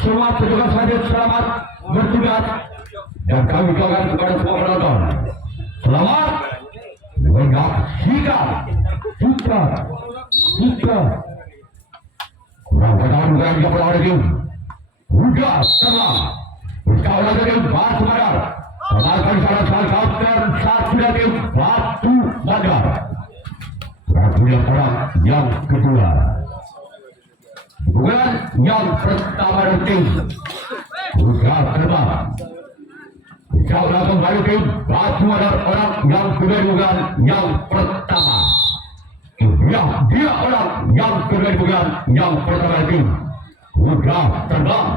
Semua petugas hadir selamat bertugas dan kami ucapkan kepada semua penonton selamat menyaksikan kita kurang pertahanan bukan yang berada di udah tenang berkaulah dari batu madar menaikkan salah kapten satu dari batu madar kemudian orang yang kedua bukan yang pertama dari tim udah terbang berkaulah kembali tim batu madar orang yang kedua bukan yang pertama. Ya, dia orang yang kedua bukan yang pertama itu udah terbang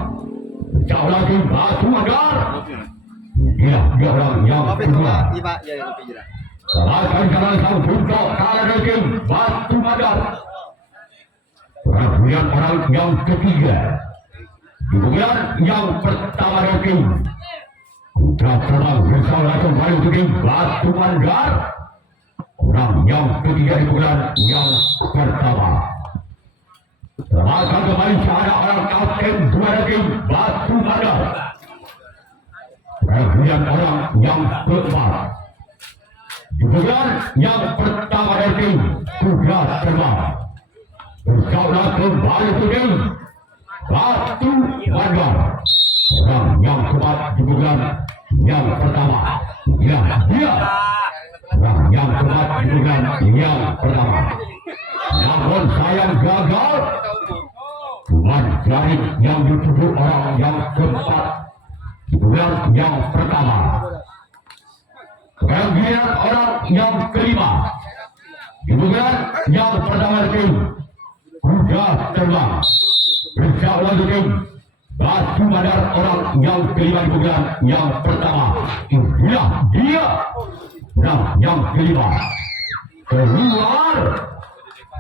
jauh lagi batu madar. Dia orang yang kedua. Kalahkan sang budak kalah dari batu madar. Kemudian orang yang ketiga, kemudian yang pertama dari udah terbang bersama kembali untuk batu madar. Orang yang ketiga di bulan yang pertama terangkan kembali cara orang kapten dua tim batu madar. Kemudian orang yang keempat di bulan yang pertama dari tim sudah terbang bersama kembali ke tim batu madar. Orang yang keempat di bulan yang pertama ya dia yang keempat bukan yang pertama. Namun sayang gagal. Cuman jaring yang dituju orang yang keempat bukan yang pertama. Kemudian orang yang kelima bukan yang pertama itu sudah terbang bersama tim batu madar. Orang yang kelima bukan yang pertama. Inilah dia. Nah, yang kelima keluar.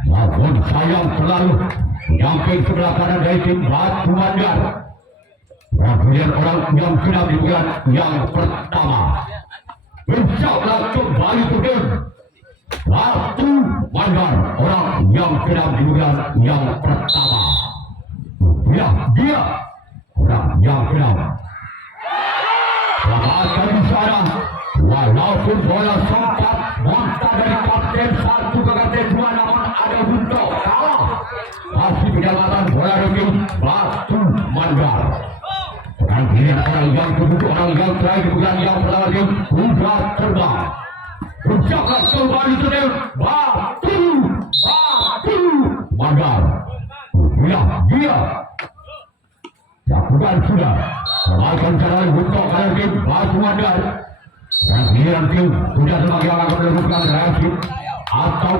Namun sayang selalu nyampe sebelah kanan dari tim batu madar. Kemudian orang yang keenam bukan yang pertama bersama kembali ke tim batu madar. Orang yang keenam bukan yang pertama. Ya, dia orang yang keenam. Selamatkan di sana. Walaupun bola sempat montar dari kapten satu ke kapten dua, namun ada buntu kalah. Masih penyelamatan bola dari batu madar. Kemudian orang yang kedua, orang yang terakhir bukan yang pertama tim sudah terbang. Berjalan kembali ke tim batu madar. Ya, dia lakukan sudah selamatkan jalan buntu dari tim batu madar. Kemudian tim sudah sebagai akan melakukan reaksi atau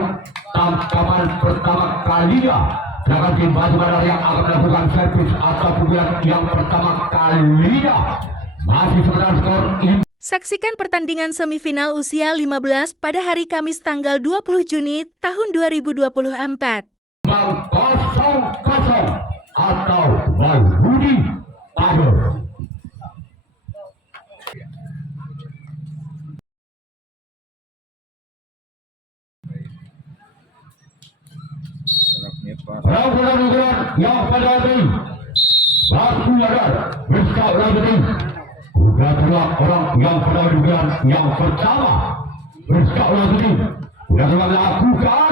tangkapan pertama kalinya. Sedangkan tim batu madar yang akan melakukan servis atau pukulan yang pertama kalinya. Masih sebentar skor ini. Saksikan pertandingan semifinal usia 15 pada hari Kamis tanggal 20 Juni tahun 2024. 0-0 atau Budi Padur. Perang yang pada tim batu madar bersama tim sudah telah orang yang pada yang pertama bersama tim sudah telah melakukan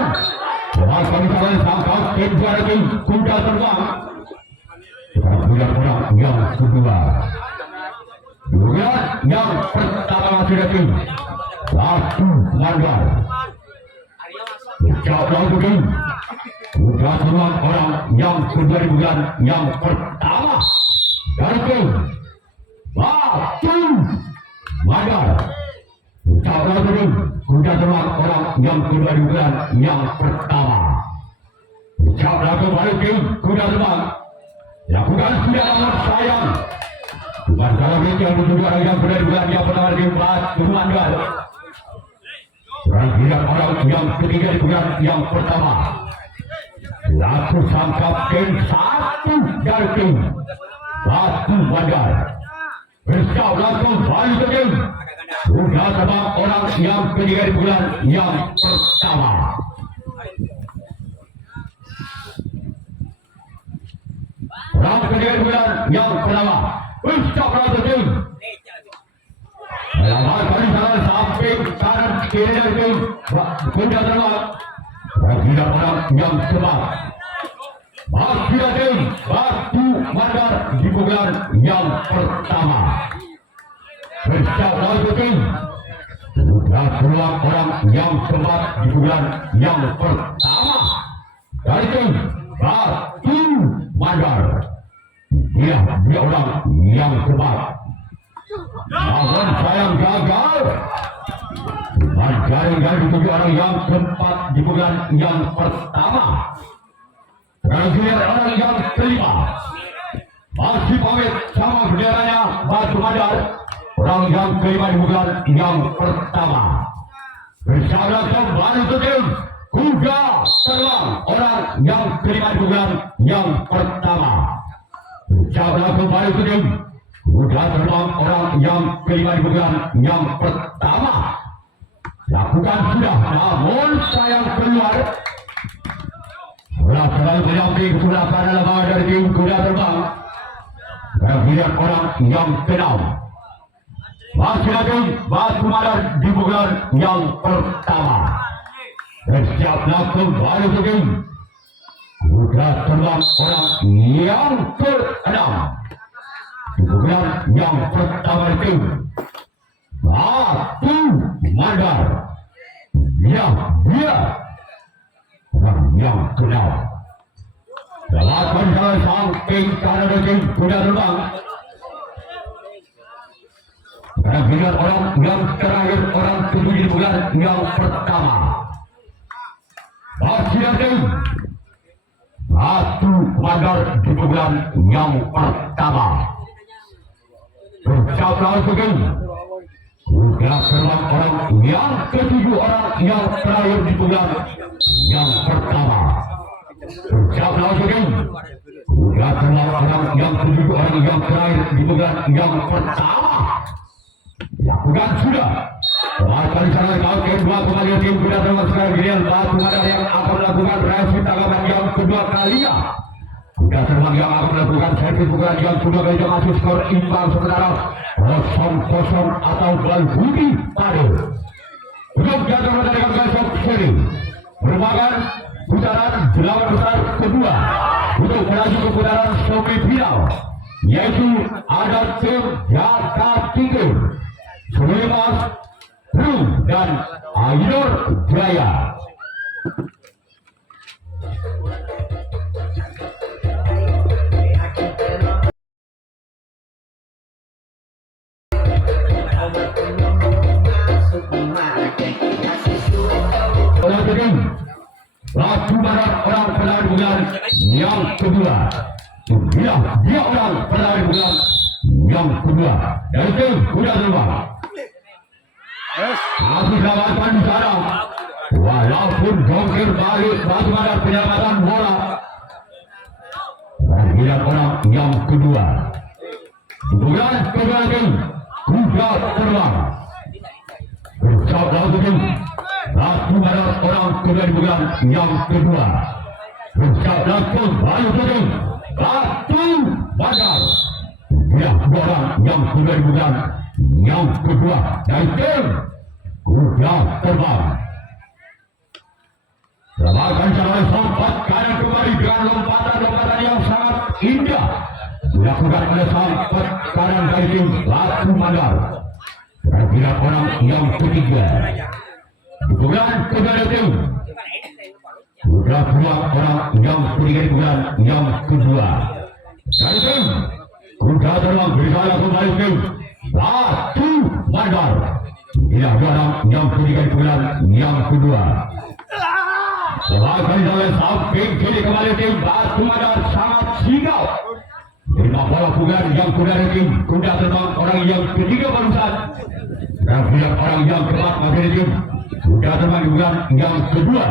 melakukan tangkap tim juara tim sudah terbang. Kemudian orang yang kedua juga yang pertama masih ada tim batu madar bersama tim sudah terbang. Orang yang kedua bukan yang pertama dari tim batu madar. Sudah terbang. Orang yang kedua bukan yang pertama. Sudah kembali tim sudah terbang. Lakukan sudah amat sayang. Bukan kalau yang kedua yang kedua bukan yang pertama tim batu madar. Orang yang ketiga bukan yang pertama. Laku sang kapten satu dari tim batu madar bersama kembali ke tim sudah terbang. Orang yang ketiga di bulan yang pertama. Orang ketiga bulan yang pertama. Ucap rasa tim. Lama kali jalan sampai kanan kiri dan tim. Kuda terbang. Tidak orang yang sebab. Masih ada Batu Mandar di bulan yang pertama. Ucap rasa tim. Sudah keluar orang yang sebab di bulan yang pertama. Dari tim Batu Mandar. Dia orang yang sebab. Namun sayang gagal. Jaring-jaring dituju orang yang keempat di bulan yang pertama. Terakhir orang yang kelima. Masih pamit sama benderanya Batu Mandar. Orang yang kelima di bulan yang pertama. Bersama kembali ke tim Kuda Terbang. Orang yang kelima di bulan yang pertama. Bersama kembali ke tim Kuda Terbang. Orang yang kelima di bulan yang pertama. Lakukan sudah, namun sayang keluar. Bola kembali menyamping sudah pada lemah dari tim Kuda Terbang. Kemudian orang yang keenam. Masih lagi Batu Mandar di bulan yang pertama. Bersiaplah kembali ke tim Kuda Terbang. Orang yang keenam di bulan yang pertama itu Batu Mandar. Dia orang yang keenam. Lakukan jalan samping kanan tim Kuda Terbang. Kemudian orang yang terakhir, orang ketujuh di bulan yang pertama. Masih ada Batu Mandar di bulan yang pertama. Bersiaplah sekali. Kuda Terbang orang yang ketujuh, orang yang terakhir di bulan yang pertama. Bersiaplah sekali. Kuda Terbang orang yang ketujuh, orang yang terakhir di bulan yang pertama. Lakukan sudah. Kembali sana kau kedua kembali tim Kuda Terbang sekarang giliran Batu Mandar yang akan melakukan reaksi tanggapan yang kedua kalinya. Kuda Terbang yang akan melakukan servis pukulan yang sudah berikan masuk skor imbang sementara 0-0 atau gol budi padu. Untuk jadwal pertandingan besok seri merupakan putaran 8 besar kedua untuk melaju ke putaran semifinal, yaitu ada tim Jakarta Tinggi, Sulimas, Bru dan Ayur Jaya. Batu Mandar orang pelari bulan yang kedua. Dia orang pelari bulan yang kedua. Dari tim Kuda Terbang. Masih lawan di sana. Walaupun jongkir balik Batu Mandar penyelamatan bola. Dia orang yang kedua. Bulan kedua tim Kuda Terbang. Bersama tim Batu Mandar orang kedua di bulan yang kedua. Bersama kembali ke tim Batu Mandar. Dia orang yang kedua di bulan yang kedua dari tim Kuda Terbang. Selamatkan jalan sempat kanan kembali dengan lompatan yang sangat indah dilakukan oleh sempat kanan dari tim Batu Mandar. Kira orang yang ketiga di bulan kedua tim Kuda Terbang orang yang ketiga di bulan yang kedua dari tim Kuda Terbang bersama kembali tim Batu Mandar. Dia orang yang ketiga di bulan yang kedua. Selamatkan jalan samping kiri kembali tim Batu Mandar sangat sigap. Terima bola pukulan yang kedua tim Kuda Terbang orang yang ketiga barusan. Kemudian orang yang keempat masih tim Kuda Terbang di bulan yang kedua.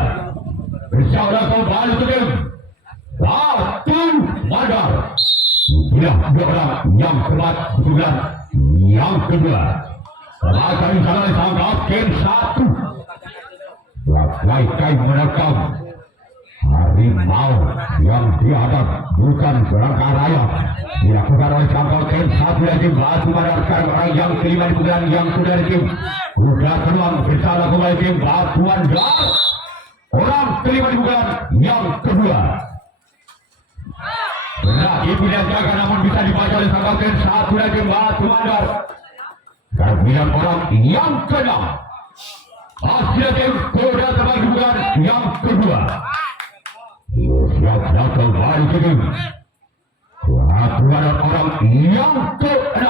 Bersama kembali ke tim Batu Mandar. Dia orang yang keempat di bulan yang kedua. Selamatkan jalan samping satu. Laikai merekam Harimau yang di atas bukan berangkat raya dilakukan oleh Sampel Ken. Satu lagi batu madarkan orang yang kelima di bulan yang sudah di tim kuda terbang bersama kembali tim batuan dan orang kelima di bulan yang kedua. Berarti pilihan jaga namun bisa dibaca oleh Sampel Ken. Satu lagi batu madar dan orang yang keenam. Hasil tim kuda terbang di bulan yang kedua. Siap-siap kembali ke tim peraturan orang yang ke-6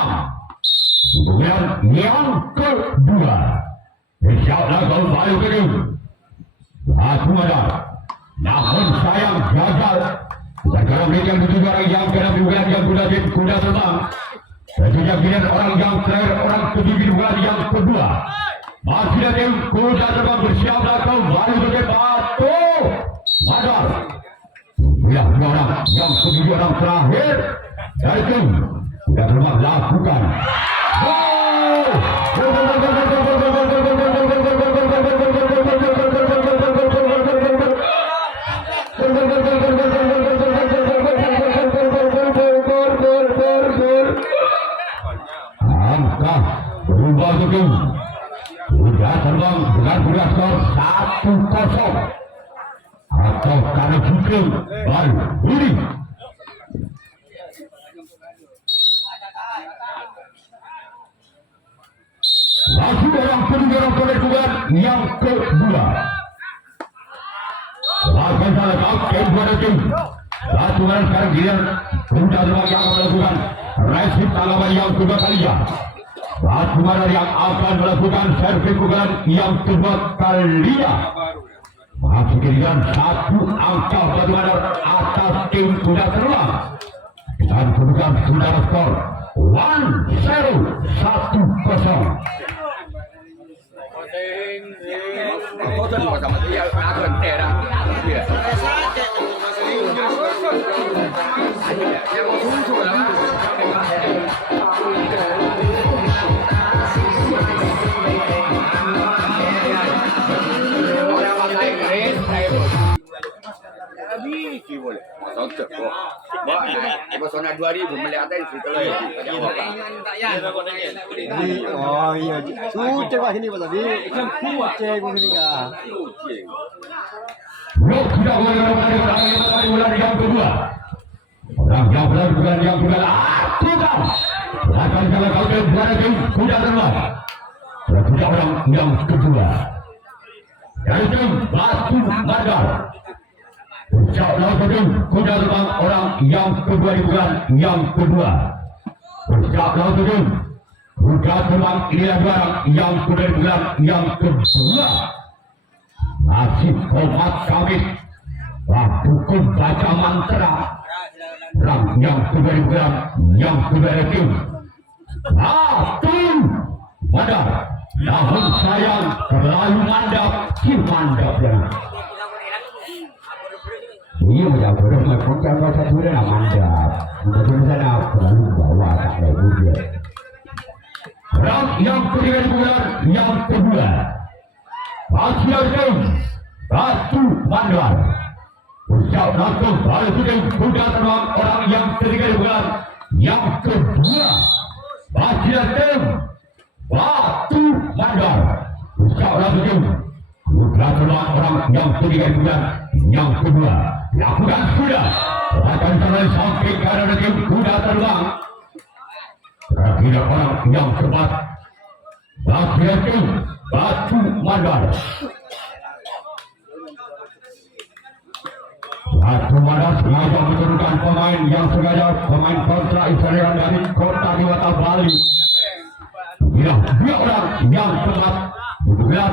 bulan yang kedua. Siaplah kembali ke tim batu madar namun sayang gagal sekarang yang dituju orang yang ke-6 bulan yang sudah tim kuda terbang. Tentunya pilihan orang yang terakhir orang ke-7 bulan yang kedua. Masih tim kuda terbang bersiaplah kembali ke tim batu madar. Ya, orang yang ke-7 orang terakhir dari tim sudah terbang lakukan. Angka berubah ke tim sudah terbang dengan kuda skor 1-0. Atau karena hukum baru ini masih orang kedua orang kemudian yang kedua. Lakukan salah kapten pada tim satu orang sekarang dia sudah terbang yang melakukan resip tanggapan yang kedua kalinya. Satu orang yang akan melakukan servis bukan yang kedua kalinya. Masih kemudian satu angka bagaimana atas tim sudah terbang dan kemudian sudah skor 1-0. Zona 2000 melihat dari situ lagi. Oh iya, suci pak ini pak tadi, suci begini kah? Sudah bulan yang kedua. Orang yang benar bukan yang kedua lakukan. Akan kalau kau berada di kuda terbang. Sudah orang yang kedua. Dari tim batu madar. Ucaplah kedua kuda terbang orang yang kedua di bulan yang kedua. Ucaplah kedua kuda terbang inilah barang yang kedua di bulan yang kedua. Masih komat kami lakukan baca mantra orang yang kedua di bulan yang kedua di tim batu madar. Namun sayang terlalu mandap si mandap dan iya menjawab orang melakukan bahasa Sunda mandap menjadi sana terlalu bawa tak ada juga. Orang yang kedua di bulan yang kedua masih ada batu mandar. Ucap langsung baru sudah kuda terbang orang yang ketiga di bulan yang kedua masih ada batu mandar. Ucap langsung kuda terbang orang yang ketiga di bulan yang kedua. Lakukan sudah akan sampai sampai karena tim kuda terbang. Terakhir orang yang keempat bagian tim batu mandar. Batu mandar sengaja menurunkan pemain yang sengaja pemain kontra Israel dari kota Dewata Bali. Dia orang yang keempat bukan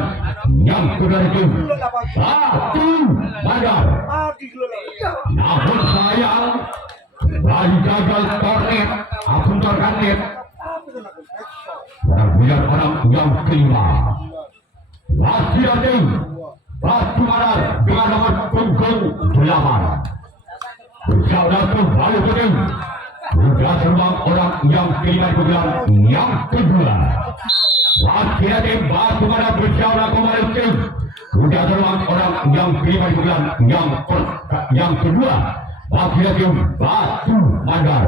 yang kedua itu batu mandar. Namun sayang dari gagal kornet akun kornet dan biar orang yang kelima masih ada batu mandar dengan nomor punggung 8. Bersaudara kembali ke tim sudah terbang orang yang kelima bulan yang kedua. Akhirnya tim batu mana berjauh kembali tim. Sudah terbang orang yang kelima di bulan yang kedua. Akhirnya tim batu mandar.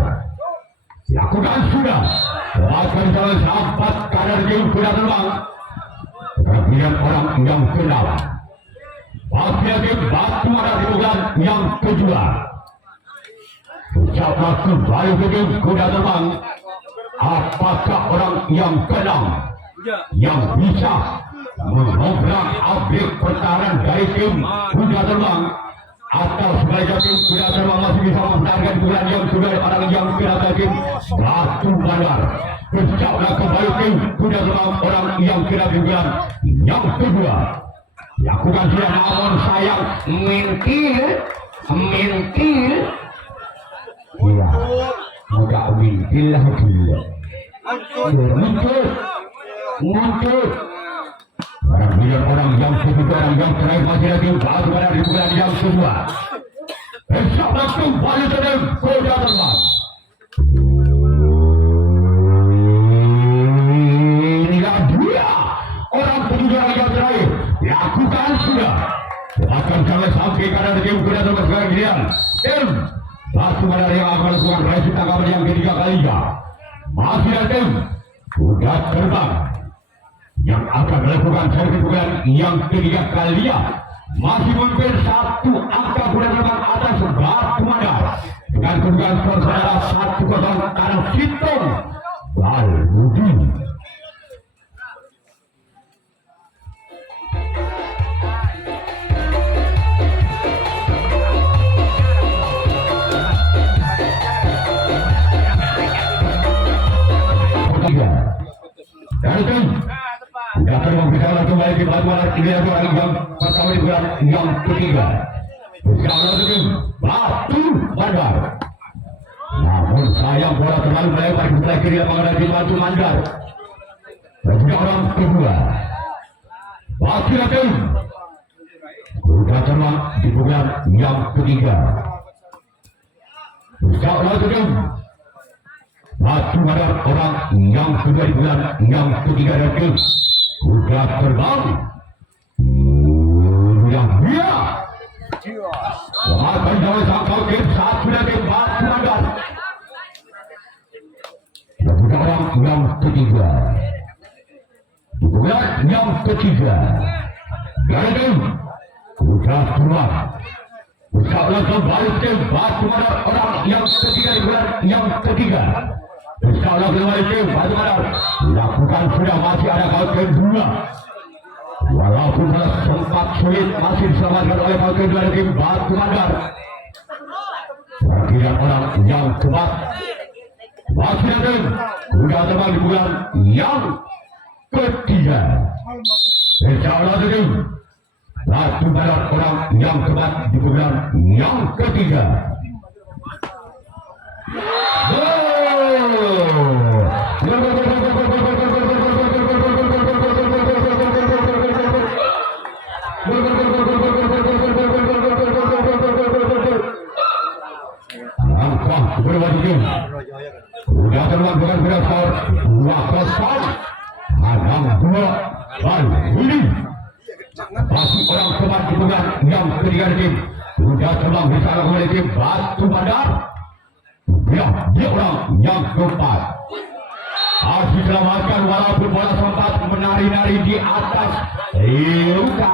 Lakukan sudah. Akan jalan sampai kanan tim sudah terbang. Kemudian orang yang kenal. Akhirnya tim batu mandar di bulan yang kedua. Ucaplah kembali ke tim sudah terbang. Apakah orang yang kenal yang bisa mengobrol update pertahanan dari tim kuda terbang atau sebaliknya tim kuda terbang masih bisa mempertahankan bulan yang sudah orang yang kena tim batu bandar. Bercaklah kembali tim kuda terbang orang yang kena bulan yang kedua. Lakukan sudah namun sayang mentil. Iya, enggak mentil lah gila. Muncul orang yang kedua, orang yang terakhir masih ada tim batu bandar di bulan yang kedua. Bersama kembali ke tim kuda terbang. Inilah dia orang kedua yang terakhir. Lakukan sudah. Akan jangan sampai karena tim kuda terbang sekarang giliran. Tim batu bandar yang akan melakukan resi tangkapan yang ketiga kalinya. Masih ada tim kuda terbang yang akan melakukan servis bulan yang ketiga kalinya. Masih memimpin satu angka kuda terbang atas batu bandar dengan kedudukan saudara 1-0 karena Sinton Balbudi. Dan itu sudah terbang kembali di batu bandar ini adalah yang pertama di bulan yang ketiga. Bersama tim batu bandar. Namun sayang bola terlalu melebar di sebelah kiri lapangan di batu bandar. Dan juga orang kedua. Masih tim kuda terbang di bulan yang ketiga. Bersama tim batu bandar orang yang kedua di bulan yang ketiga dan tim kuda terbang yang dia akan jauh sampai tim satu dan tim batu bandar dan juga orang yang ketiga di bulan yang ketiga dan tim kuda terbang bersama kembali tim batu bandar orang yang ketiga di bulan yang ketiga. Insyaallah kembali tim batu bandar lakukan sudah masih ada kalken dua. Walaupun sempat sulit masih diselamatkan oleh kalken dua tim batu bandar. Perkiraan orang yang keempat masih ada tim kuda terbang di bulan yang ketiga. Insyaallah tim batu bandar orang yang keempat di bulan yang ketiga. Sudah terbang dengan kuda skor 2-0. Hadang 2 Balbudi. Masih orang keempat di bulan yang ketiga tim. Sudah terbang bisa oleh tim batu bandar. Ya, dia orang yang keempat. Harus diselamatkan walaupun bola sempat menari-nari di atas. Luka.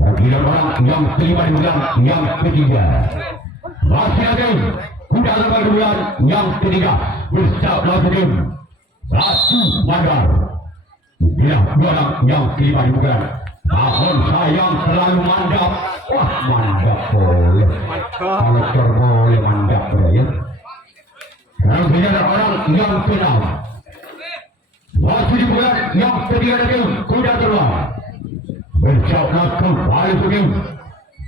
Kemudian orang yang kelima di bulan yang ketiga. Masih ada kuda terbang di bulan yang ketiga. Bersama tim batu bandar. Bila orang yang kelima di bulan. Namun sayang terlalu mandap. Wah, mandap boleh. Kalau boleh mandap ya. Sekarang saja ada orang yang kenal. Masih di bulan yang ketiga ada tim kuda terbang. Berjauhlah kembali ke tim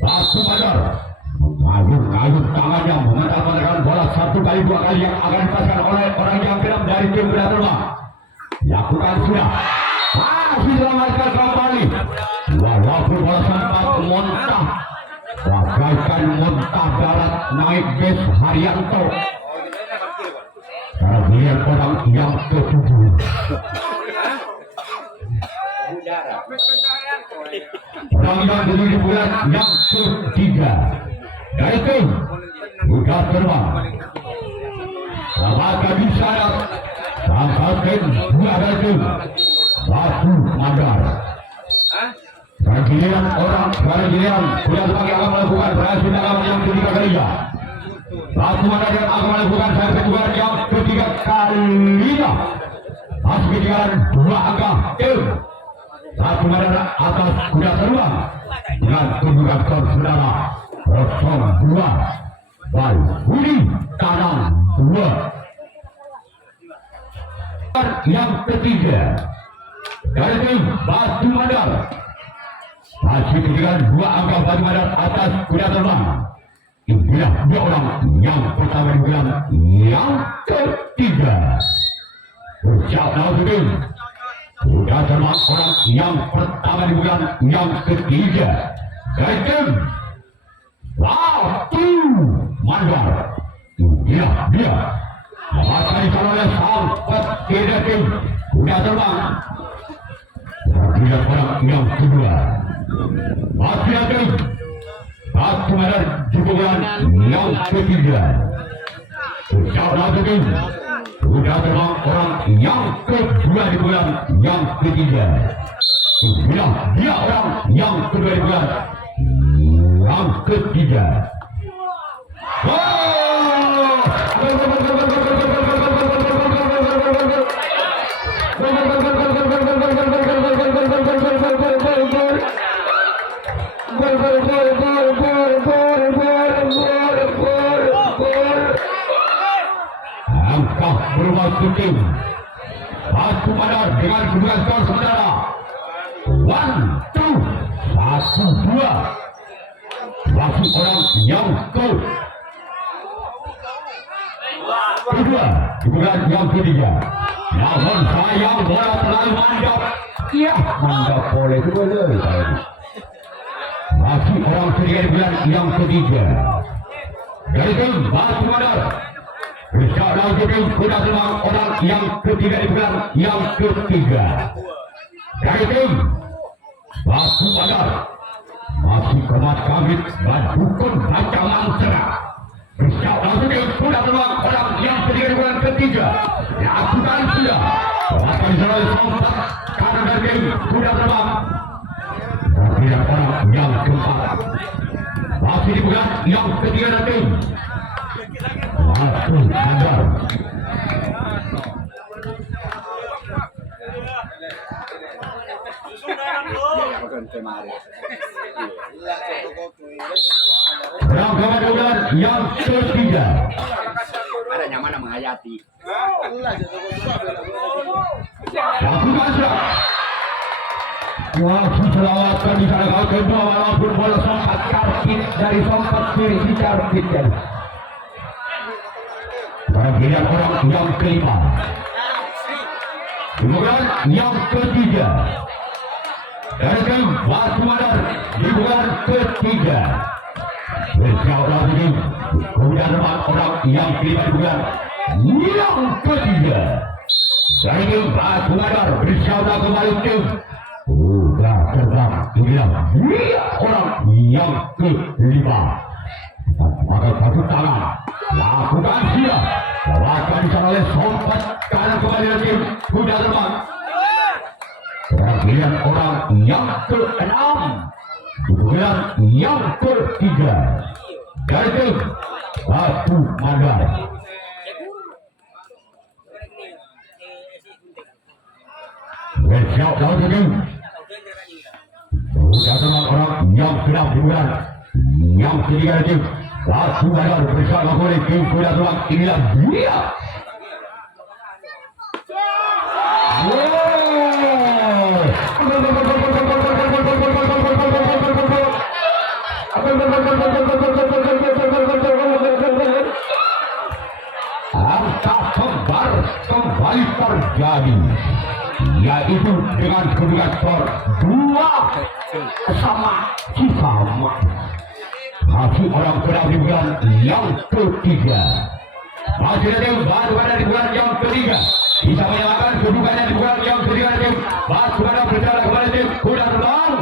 batu bandar. Mengayun tangannya mengantarkan bola 1 kali 2 kali yang akan dipaskan oleh orang yang kenal dari tim kuda terbang. Lakukan sudah. Masih selamatkan kembali. Walaupun bola sempat muntah bagaikan muntah darat naik bus Haryanto. Karena dia orang Udara. Orang yang dulu di bulan yang ketiga. Dari itu sudah terbang. Apakah bisa sampaikan dua itu batu mandar. Bagian orang bagian sudah sebagai akan melakukan berhasil dalam yang ketiga kalinya. Batu mandar yang akan melakukan saya kedua yang ketiga kalinya. Masih jalan dua angka tim. Batu mandar atas kuda terbang dengan kedudukan saudara 02 Bal Budi Tanam 2. Yang ketiga dari tim Batu Mandar masih ketinggalan dua angka Batu Mandar atas kuda terbang. Inilah dua orang yang pertama di bulan yang ketiga. Bersiaplah tim kuda terbang orang yang pertama di bulan yang ketiga dari tim Batu Mandar. Inilah dia. Maka disalurkan sampai tidak tim kuda terbang. Tidak orang yang kedua. Masih ada Batu Mandar di bulan yang ketiga. Bersiaplah tim kuda terbang orang yang kedua di bulan yang ketiga. Inilah dia orang yang kedua di bulan yang ketiga. Angka berubah tim Batu Mandar dengan kedudukan skor sementara 1-2 masih orang yang kedua di bulan yang ketiga. Namun sayang bola terlalu mandap. Iya, mandap boleh itu boleh. Masih orang ketiga di bulan yang ketiga. Dari tim Batu Mandar bersiaplah tim kuda terbang orang yang ketiga di bulan yang ketiga. Dari tim Batu Mandar masih kemat kabit dan dukun macam angsa. Bersiaplah tim kuda terbang orang yang ketiga di bulan ketiga. Lakukan sudah. Akan diserang sompat karena dari tim kuda terbang. Tidak orang yang keempat. Masih di bulan yang ketiga nanti. Batu Mandar. Rangkaian bulan yang ketiga. Ada yang mana menghayati. Lakukan sudah. Masih selawatkan di sana kau kedua walaupun bola sempat karpit dari sompat kiri di karpit kan. Bagian orang yang kelima. Kemudian yang ketiga. Dari tim Batu Mandar di bulan ketiga. Bersiaplah tim kuda terbang orang yang kelima di bulan yang ketiga. Dari tim Batu Mandar bersiaplah kembali tim kuda terbang dia orang yang kelima. Maka satu tangan lakukan siap. Lakukan disana oleh sompat kanan kembali dari tim kuda terbang. Bagian orang yang ke-6 di bulan yang ketiga dari tim Batu Mandar. Bersiap lawan tim kuda terbang orang yang ke-6 di bulan yang ketiga dari tim Batu Mandar. Bersiap lawan tim kuda terbang. Inilah dia. Angka kembar kembali terjadi, yaitu dengan kedudukan skor 2-sama. Masih orang kedua di bulan yang ketiga. Masih ada yang baru ada di bulan yang ketiga. bisa menyalakan kedudukannya di bulan yang ketiga tim. Bagaimana berjalan kembali tim kuda terbang.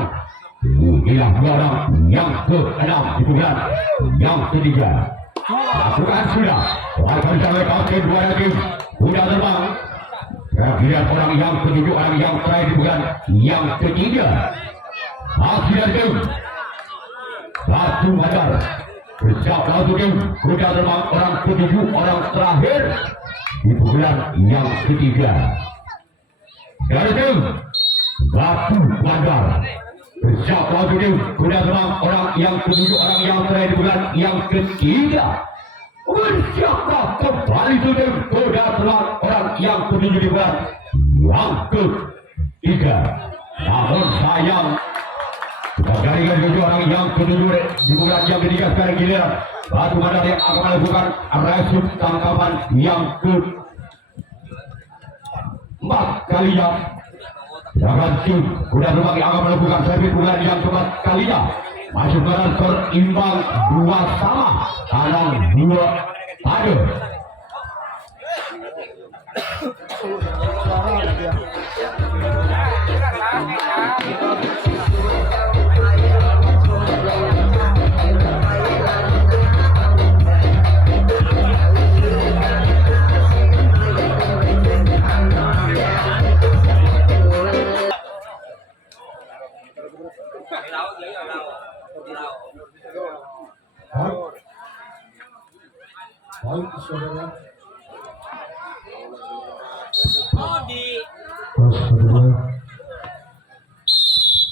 Hilang dua orang yang ke-6 di bulan yang ketiga. Pasukan sudah akan sampai kapten dua tim kuda terbang. Kemudian orang yang ke-7 orang yang terakhir di bulan yang ketiga. Masih dari tim Batu Madar. Bersiap satu tim kuda terbang orang ke-7 orang terakhir di bulan yang ketiga. Dari tim Batu Madar. Bersiap satu tim kuda terbang orang yang ke-7 orang yang terakhir di bulan yang ketiga. Bersiaplah kembali tim kuda terbang orang yang ke-7 di bulan yang ketiga. Namun sayang dari ketujuh orang yang ke-7 di bulan yang ketiga sekarang giliran Batu Madar yang akan melakukan resip tangkapan yang ke-4 kalinya. Sedangkan tim kuda terbang yang akan melakukan servis bulan yang ke-4 kalinya. Masuk ke skor imbang 2 sama, tanang 2 pada.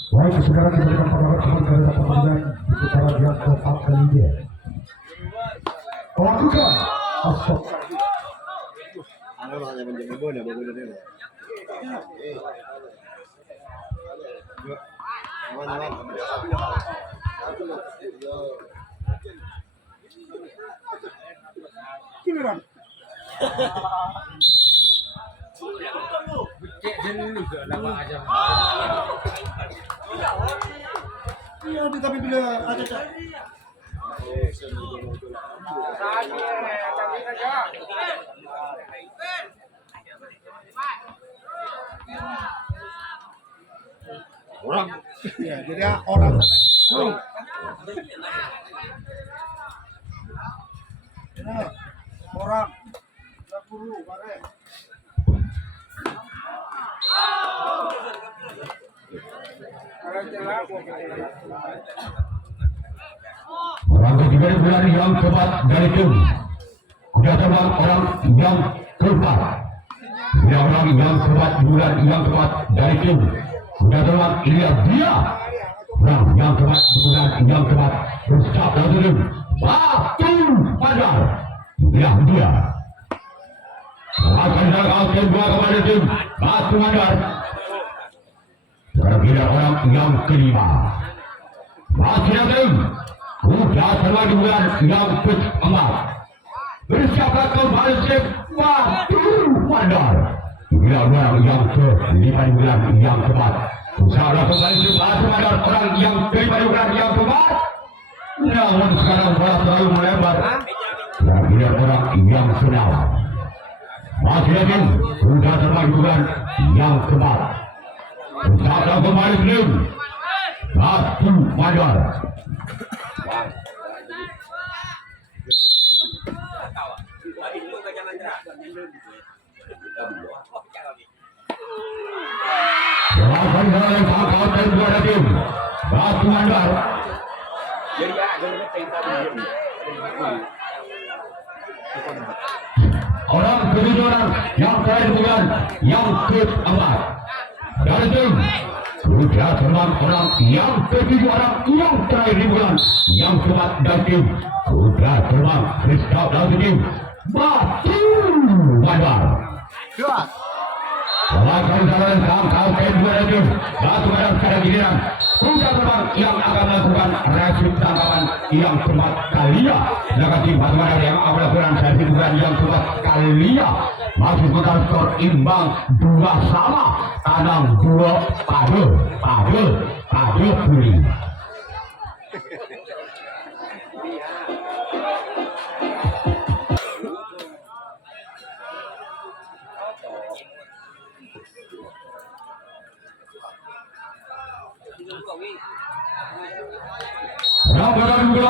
Baik, sekarang diberikan pendapat kepada pertandingan di putaran yang keempat kalinya. Lakukan asok. Ano ba naman yung ibo na bago na nila. Giliran. Iya, tapi bila ada tak. Orang. Ya, jadi orang. Orang. 10 bare. Orang ketiga di bulan yang ke-4 dari tim kuda terbang orang yang ke-4. Orang yang ke-4 di bulan yang ke-4 dari tim kuda terbang Ilya dia. Orang yang ke-4 di bulan yang ke-4 bersiap satu tim Batu Madar. Ilya dia. Akan datang tim 2 kepada tim Batu Madar. Terkira orang yang kelima. Masih datang kuda terbang di bulan yang ke-4. Bersiaplah kembali tim Batu Madar. Bila orang yang ke-5 di bulan yang ke-4. Bersiaplah kembali tim Batu Madar orang yang ke-5 di bulan yang ke-4. Namun sekarang bola terlalu melebar. Bila orang yang senang. Masih datang kuda terbang di bulan yang ke-4. Bersiaplah kembali tim Batu Madar. Silakan dari kapten dua tim Batu Madar. Orang ke-7 orang yang terakhir bukan yang ke-4 dari tim kuda terbang orang yang ke-7 orang yang terakhir di bulan yang ke-4 dari tim kuda terbang Kristal dari tim Batu Madar. Silakan dari kapten dua tim Batu Madar sekarang giliran kuda terbang yang akan melakukan resip tangkapan yang ke-4 kalinya. Sedangkan tim Batu Madar yang akan melakukan resip bukan yang ke-4 kalinya. Masih bukan skor imbang 2 sama, tanang 2 pada pulih.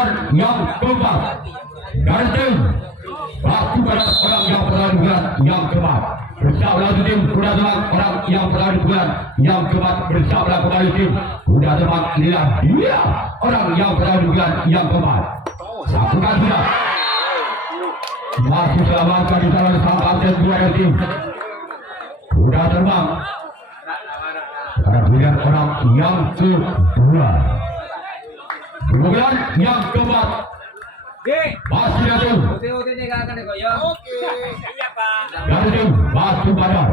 bulan yang keempat dari tim Batu Badar orang yang berada di bulan yang keempat. Bersama tim Kuda Terbang orang yang berada di bulan yang keempat. Bersama kembali tim Kuda Terbang inilah dia orang yang berada di bulan yang keempat. Lakukan sudah. Masih selamatkan di sana sang kapten dua dari tim Kuda Terbang. Karena bulan orang yang kedua. Bulan yang keempat. Masih datang. Dari tim Batu Badar.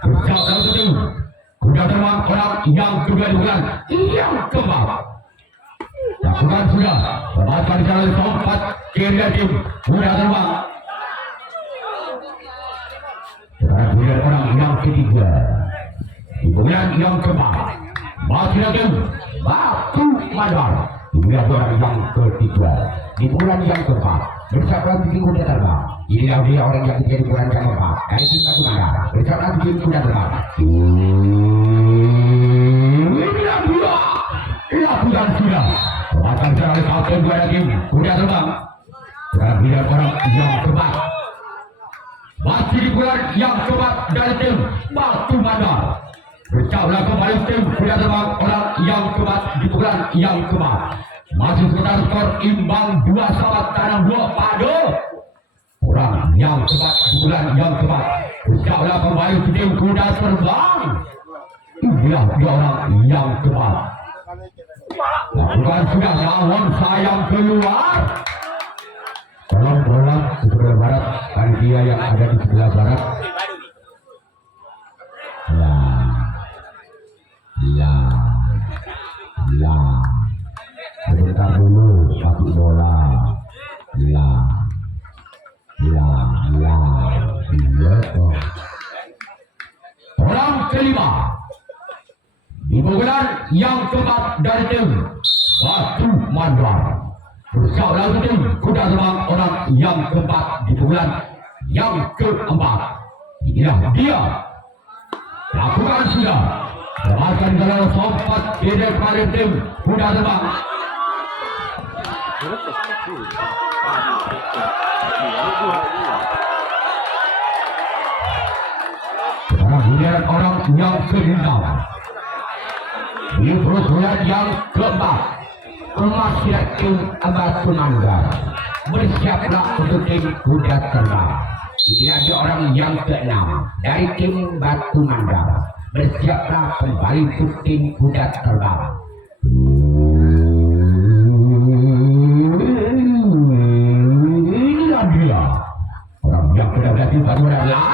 Bersama dari tim Kuda Terbang orang yang kedua di bulan yang keempat. Lakukan sudah. Selamatkan di sana sempat kiri tim Kuda Terbang. Sekarang bulan orang yang ketiga. Di bulan yang keempat. Masih datang Batu Badar. Di bulan orang yang ketiga. Di bulan yang keempat. Bersama tim Kuda Terbang. Inilah dia orang yang ketiga di bulan yang keempat. Dari tim Batu Badar. Bersama tim Kuda Terbang. Inilah dia. Inilah bulan sudah. Akan serang kapten dua tim Kuda Terbang. Sekarang bulan orang yang keempat. Masih di bulan yang keempat dari tim Batu Badar. Bercaulah kembali tim Kuda Terbang orang yang keempat di bulan yang keempat. Masih sekitar skor imbang 2-2 tanam 2 padu. Orang yang keempat di bulan yang keempat. Bercaulah kembali tim Kuda Terbang. Inilah dia orang yang keempat. Lakukan sudah lawan sayang keluar. Tolong bola di sebelah barat. Panitia yang ada di sebelah barat. Sebentar dulu pakai bola. Orang kelima di bulan yang keempat dari tim Batu Badar. Bersama tim Kuda Terbang orang yang keempat di bulan yang keempat. Inilah dia. Lakukan sudah. Selamatkan dalam sempat di depan tim Kuda Terbang. Sekarang giliran orang yang ke-6. Di bulan yang keempat. Masih tim Batu Badar. Bersiaplah untuk tim Kuda Terbang. Ini ada orang yang ke-6 dari tim Batu Badar. Bersiaplah kembali untuk tim Kuda Terbang. Inilah dia orang yang ke-6 dari tim Batu Badar.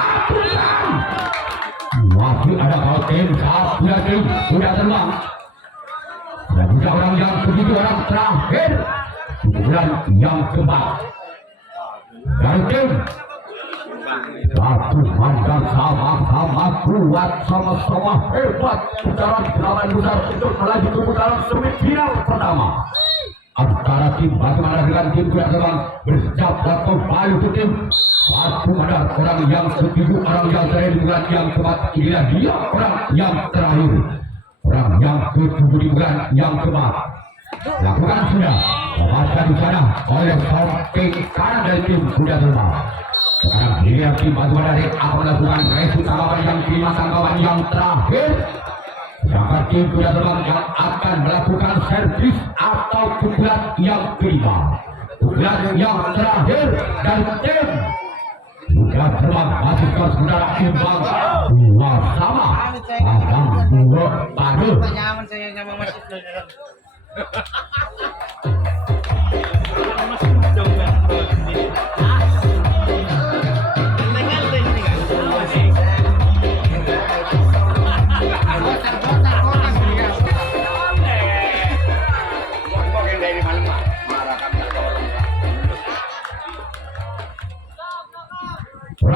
Masih ada kapten satu tim Kuda Terbang. Dan juga orang yang begitu orang terakhir di bulan yang keempat dari tim Batu Badar. Sama-sama kuat, sama-sama hebat. Putaran putaran besar untuk melaju ke putaran semifinal pertama antara tim Batu Badar dengan tim Kuda Terbang. Bersiaplah kembali ke tim Batu Badar orang yang ketujuh, orang yang terakhir di bulan yang keempat. Inilah dia orang yang terakhir. Orang yang ke-7 di bulan yang keempat. Lakukan sudah. Lepaskan di sana oleh samping kanan dari tim Kuda Terbang. Sekarang dia tim Batu Badar akan melakukan resi tanggapan yang kelima, tanggapan yang terakhir. Sedangkan tim Kuda Terbang yang akan melakukan servis atau pukulan yang kelima. Pukulan yang terakhir dari tim Kuda Terbang masih skor saudara imbang 2-2. Padang 2 padu. Nyaman saya nyaman masih.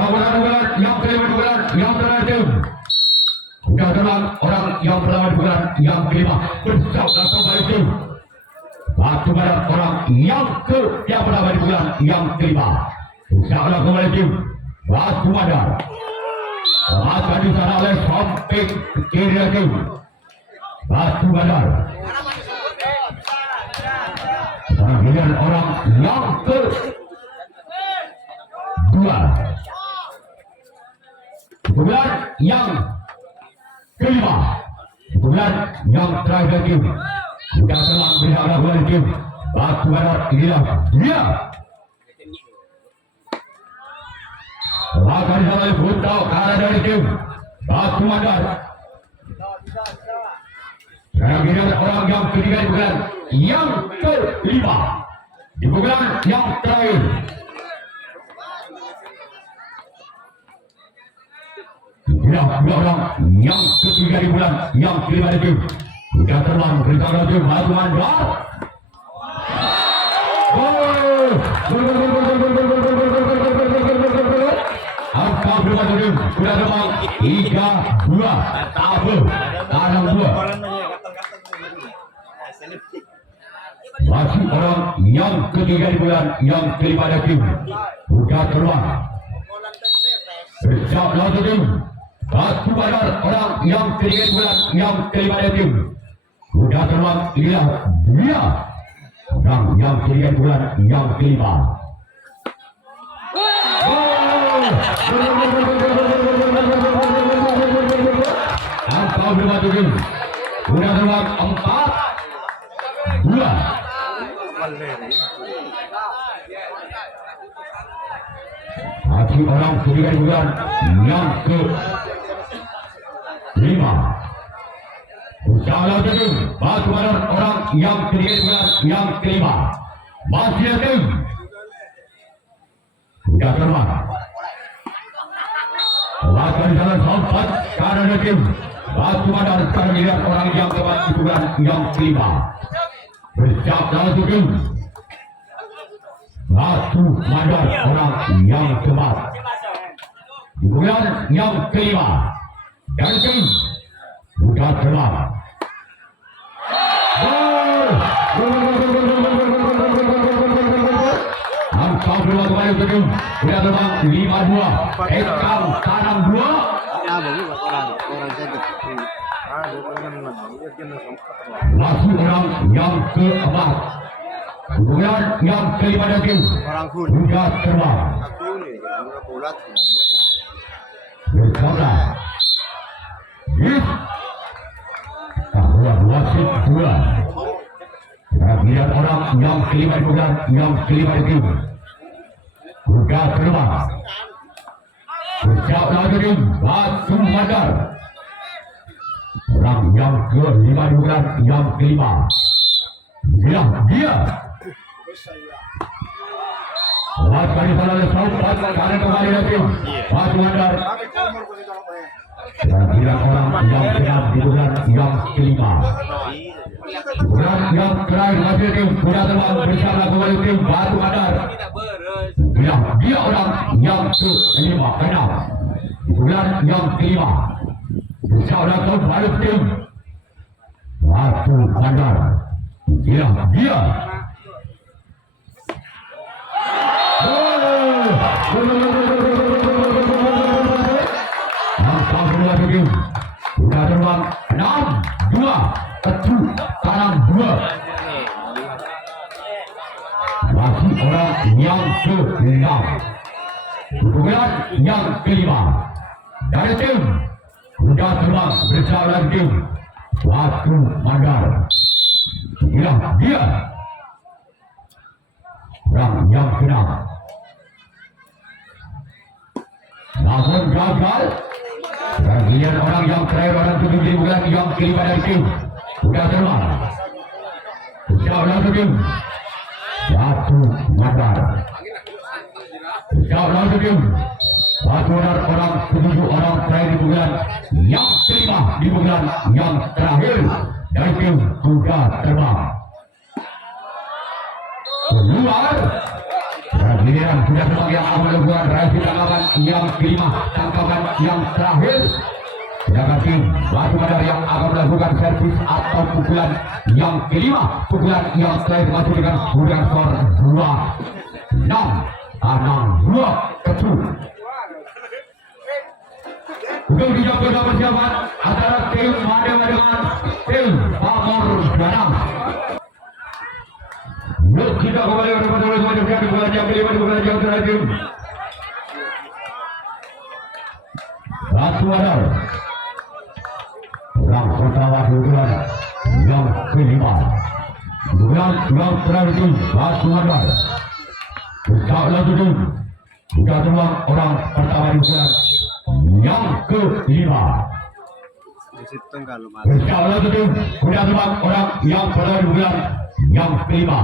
Bulan yang kelima, bulan yang terakhir. Kuda Terbang orang yang pertama di bulan yang kelima. Bersama kembali tim Batu Badar orang yang pertama di bulan yang kelima. Bersama kembali tim Batu Badar. Akan di sana oleh samping kiri tim Batu Badar. Giliran orang yang ke dua. Kemudian yang kelima. Kemudian yang terakhir tim. Sudah telah berharap oleh tim. Batu barat inilah dia. Akan sampai putar karena dari tim Batu Mandar. Kemudian orang yang ketiga bukan yang kelima. Bukan yang terakhir. Tidak dua orang yang ketiga di bulan yang kelima itu sudah terbang bersama tim Batu Mandar. Angka berapa tim sudah terbang 3-2 tabel tanam 2. Masih orang yang ketiga di bulan yang kelima tim sudah terbang bersama tim Batu Mandar. Orang yang ketiga di bulan yang kelima tim sudah terbang inilah dia. Orang yang ketiga di bulan yang kelima. Angka berapa tim sudah terbang 4-2. Masih orang ketiga di bulan yang ke 5. Usaha tim Batu Mandar. Orang yang ketiga di bulan yang kelima. Masih tim sudah terbang. Lakukan jalan sampai karena tim Batu Mandar sekarang melihat orang yang keempat di bulan yang kelima. Bersiap dalam tim Batu Mandar. Orang yang keempat di bulan yang kelima. Dan tim sudah terbang. Angka berapa kembali untuk tim sudah terbang 5-2. Ekam tanam 2. Masih orang yang keempat. Kemudian yang kelima dan tim sudah terbang. Bersama Yes. Bahwa wasit 2. Kemudian orang yang kelima bukan yang kelima itu sudah terbang. Bersiap lagi tim Batu Mandar. Orang yang kelima bukan yang kelima. Dia. Kali salah lepas karena kembali lagi Batu Mandar. Dan orang yang sedang di bulan yang kelima. Bulan yang terakhir masih tim sudah terbang bersama kembali tim Batu Mandar. Dia orang yang kelima keenam. Bulan yang kelima bersama kembali tim Batu Mandar. Dia. Sudah terbang 6-2. Tetu tanam 2. Masih orang yang ke-6. Kemudian yang kelima. Dari tim sudah terbang bersama tim Batu Mandar. Dia. Orang yang ke-6. Namun gagal. Kemudian orang yang terakhir orang 7 bulan yang kelima dari tim sudah terbang. Sudah tim Batu Mandar. Sudah tim Batu Mandar. Orang 7 orang terakhir di bulan yang kelima di bulan yang terakhir dari tim sudah terbang. Keluar. Giliran sudah terbang yang awal bulan raih tangkapan yang kelima, tangkapan yang terakhir. Sedangkan tim Batu Mandar yang akan melakukan servis atau pukulan yang kelima, pukulan yang terakhir masih dengan skor 2-6 tanam 2 kecu. Untuk dijaga persiapan antara tim Madema dengan tim Pamor Danang. kita kembali untuk menunjukkan bola yang kelima di bola yang terakhir. Batu Adar. Orang pertama dudukan yang kelima. Dudukan yang terakhir Batu Adar. Buka lagi tu. Buka terbang orang pertama dudukan yang kelima. Buka lagi tu. Buka terbang orang yang pertama dudukan yang kelima.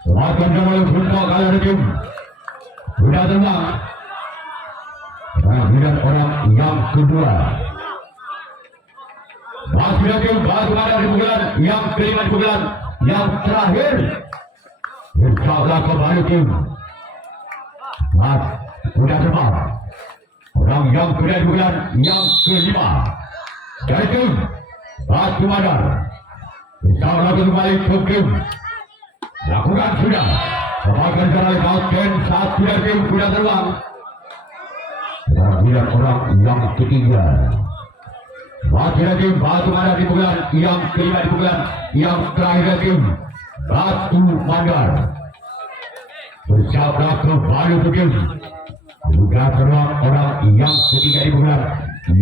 Semakin jauh berubah kali ini. Sudah terbang. Kemudian orang yang kedua. Masih lagi baru ada di bulan yang kelima di bulan yang terakhir. InsyaAllah kembali tim. Sudah terbang. Orang yang kedua di bulan yang kelima. Dari tim Batu Adar. InsyaAllah kembali ke tim. Lakukan sudah. Semakin jalan kapten satu dari tim sudah terbang. Kemudian orang yang ketiga. Masih lagi Batu Adar di bulan yang kelima di bulan yang terakhir tim Batu Adar. Bersiaplah kembali ke tim. Sudah terbang orang yang ketiga di bulan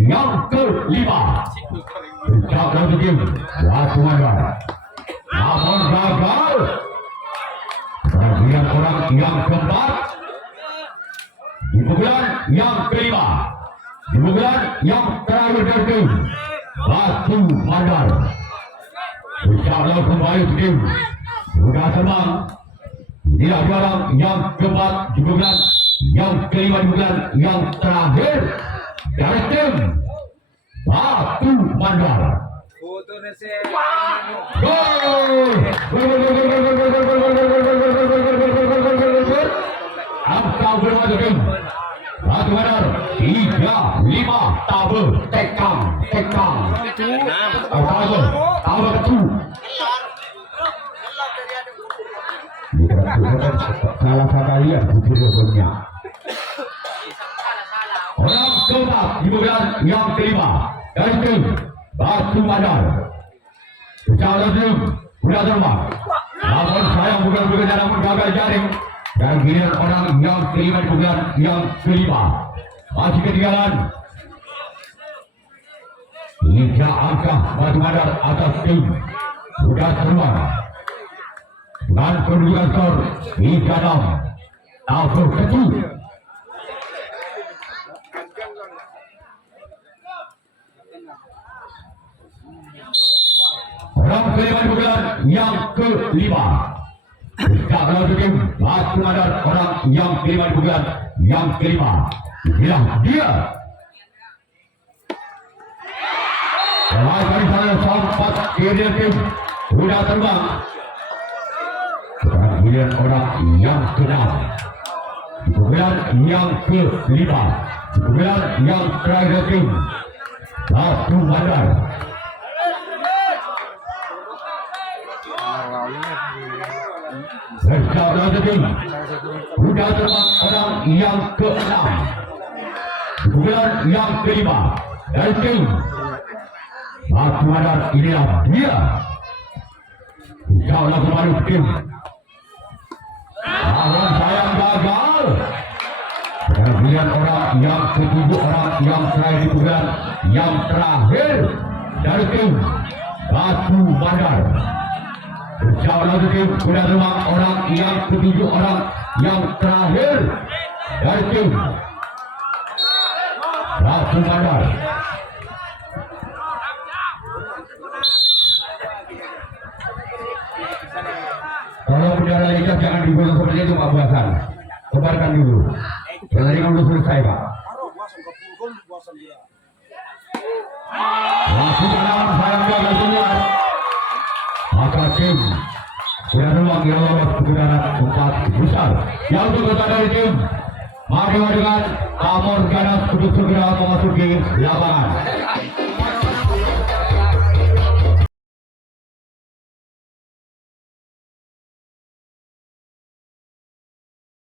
yang kelima. Bersiaplah ke tim Batu Adar. Namun gagal. Kemudian orang yang keempat di bulan yang kelima, di bulan yang terakhir dari Batu Adar. InsyaAllah kembali tim sudah terbang. Tidak orang yang keempat di bulan yang kelima, di bulan yang terakhir dari tim Batu Adar. Gol! Angka bermaju Batu Adar 3-5 tabel tekang tabel ketu salah kalian punya orang keempat di bulan yang kelima dari tim Batu Adar. Berjalan tim sudah terbang. Namun sayang bukan bekerja namun gagal jaring. Dan giliran orang yang kelima di bulan yang kelima masih ketinggalan 3 angka. Batu Adar atas tim sudah terbang dengan kedudukan skor 3-6 tabel ketu. Orang kelima di bulan yang kelima. Tidak lalu tim Batu Adar orang yang kelima di bulan yang kelima. Dia. Mulai dari sana sampai kiri tim sudah terbang. Kemudian orang yang keenam. Kemudian yang kelima. Kemudian yang terakhir tim Batu Adar. Bersaudara tim sudah terbang orang yang keenam. Kemudian yang kelima dari tim Batu Adar. Inilah dia. Insyaallah kembali tim. Namun sayang gagal. Kemudian orang yang ketujuh, orang yang terakhir di bulan yang terakhir dari tim Batu Adar. Insyaallah tim sudah terbang orang yang ketujuh, orang yang terakhir dari tim Batu Adar. Kalau bendera lincah jangan digulung seperti itu Pak Buasan. Kebarkan dulu. Jangan dulu selesai Pak. Masih dalam sayang gagal keluar. Maka tim sudah terbang di lolos kebenaran 4 besar. Yang untuk berada dari tim mari dengan Amor Ganas untuk segera memasuki lapangan.